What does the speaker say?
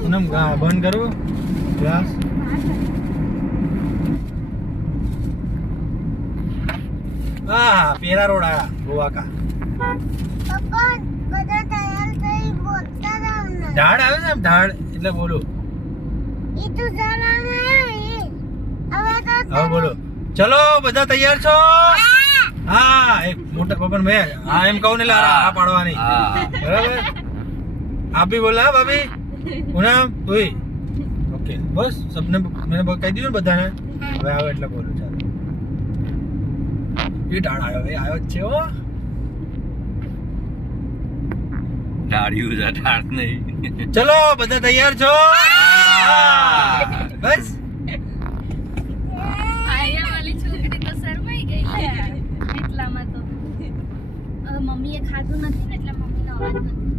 પૂનમ બંધ કરું ગ્લાસ. હા પેરા રોડ આયા ગોવા કા. પપ્પા બધા તૈયાર થઈ બોલતા રહો ને. ઢાળ આવે ને ઢાળ એટલે બોલો. ઈ તો જલાને હવે તો હવે બોલો ચલો બધા તૈયાર છો? હા એક મોટા પપ્પા મેં હા એમ કહું ને લારા આ પાડવાની બરાબર. આપ भी बोला भाभी पूनम तुई ओके बस सबने मैंने કહી દીધું ને બધાને. હવે આવે એટલે બોલું ચાલો. એ ઢાળ આવ્યો જ છે હો. ઢાળ્યું છે ઢાળ નહીં. ચલો બધા તૈયાર છો? બસ આયા વાલી છોકરી તો શરમાઈ ગઈ લે એટલામાં તો. હવે મમ્મીએ ખાધું નથી ને એટલે મમ્મીનો અવાજ નથી.